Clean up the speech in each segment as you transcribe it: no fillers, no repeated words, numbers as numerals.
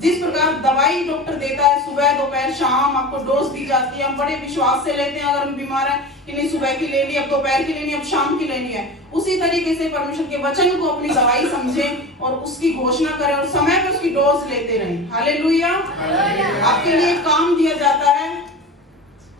जिस प्रकार दवाई डॉक्टर देता है सुबह दोपहर शाम, आपको डोज दी जाती है, हम बड़े विश्वास से लेते हैं अगर हम बीमार हैं कि नहीं सुबह की लेनी, अब दोपहर की लेनी, अब शाम की लेनी है। उसी तरीके से परमेश्वर के वचन को अपनी दवाई समझें और उसकी घोषणा करें और समय पर उसकी डोज लेते रहें। हालेलुया। आपके लिए काम दिया जाता है,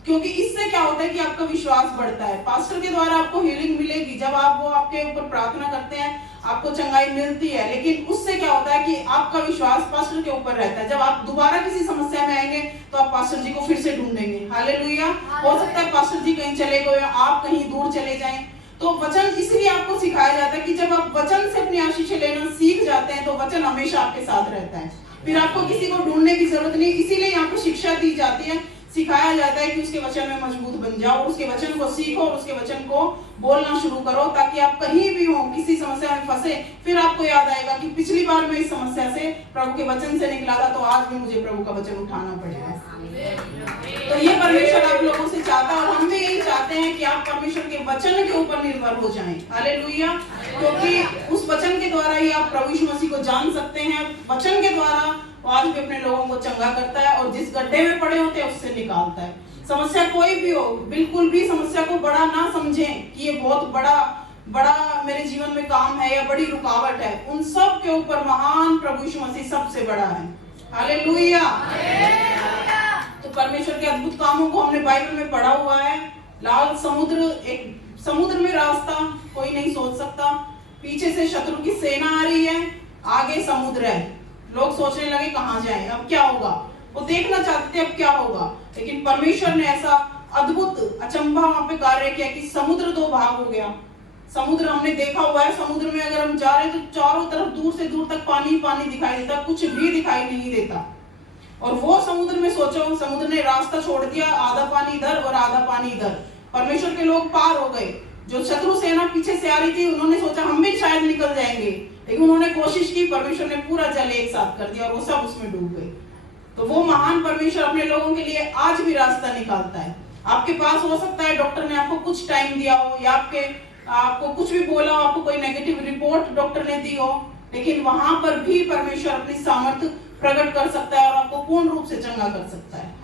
क्योंकि इससे क्या होता है कि आपका विश्वास बढ़ता है। पास्टर के द्वारा आपको हीलिंग मिलेगी, जब आप वो आपके ऊपर प्रार्थना करते हैं आपको चंगाई मिलती है, लेकिन उससे क्या होता है कि आपका विश्वास पास्टर के ऊपर रहता है। जब आप दोबारा किसी समस्या में आएंगे तो आप पास्टर जी को फिर से ढूंढेंगे। हालेलुया। हो सकता है पास्टर जी कहीं चले गए, आप कहीं दूर चले जाएं, तो वचन इसलिए आपको सिखाया जाता है कि जब आप वचन से अपनी आशीष लेना सीख जाते हैं तो वचन हमेशा आपके साथ रहता है, फिर आपको किसी को ढूंढने की जरूरत नहीं। इसीलिए यहाँ पर शिक्षा दी जाती है, सिखाया जाता है कि उसके वचन में मजबूत बन जाओ, उसके वचन को सीखो और उसके वचन को बोलना शुरू करो, ताकि आप कहीं भी हो किसी समस्या में फंसे फिर आपको याद आएगा कि पिछली बार मैं इस समस्या से प्रभु के वचन से निकला था, तो आज भी मुझे प्रभु का वचन उठाना पड़ेगा। तो ये परमेश्वर आप लोगों से चाहता है और हम भी यही चाहते हैं कि आप परमेश्वर के वचन के ऊपर निर्भर हो जाएं। हालेलुया। क्योंकि उस वचन के द्वारा ही आप प्रभु यीशु मसीह को जान सकते हैं। वचन के द्वारा आज भी अपने लोगों को चंगा करता है और जिस गड्ढे में पड़े होते हैं उससे निकालता है। समस्या कोई भी हो, बिल्कुल भी समस्या को बड़ा ना समझें कि ये बहुत बड़ा मेरे जीवन में काम है या बड़ी रुकावट है। उन सब के ऊपर महान प्रभु यीशु मसीह सबसे बड़ा है। हालेलुया। तो परमेश्वर के अद्भुत कामों को हमने बाइबल में पढ़ा हुआ है। लाल समुद्र, एक समुद्र में रास्ता कोई नहीं सोच सकता, पीछे से शत्रु की सेना आ रही है, आगे समुद्र है। लोग सोचने लगे कहां जाएं, अब क्या होगा, वो देखना चाहते थे अब क्या होगा, लेकिन परमेश्वर ने ऐसा अद्भुत अचंभा वहां पे कार्य किया कि समुद्र दो भाग हो गया। समुद्र हमने देखा हुआ है, समुद्र में अगर हम जा रहे हैं तो चारों तरफ दूर से दूर तक पानी पानी दिखाई देता, कुछ भी दिखाई नहीं देता। और वो समुद्र में सोचो, समुद्र ने रास्ता छोड़ दिया, आधा पानी इधर और आधा पानी इधर। परमेश्वर के लोग पार हो गए, जो शत्रु सेना पीछे से आ रही थी उन्होंने सोचा हम भी शायद निकल जाएंगे, लेकिन उन्होंने कोशिश की, परमेश्वर ने पूरा जल एक साथ कर दिया और वो सब उसमें डूब गए। तो वो महान परमेश्वर अपने लोगों के लिए आज भी रास्ता निकालता है। आपके पास हो सकता है डॉक्टर ने आपको कुछ टाइम दिया हो या आपको कुछ भी बोला हो, आपको कोई नेगेटिव रिपोर्ट डॉक्टर ने दी हो, लेकिन वहां पर भी परमेश्वर अपनी सामर्थ्य प्रकट कर सकता है और आपको पूर्ण रूप से चंगा कर सकता है।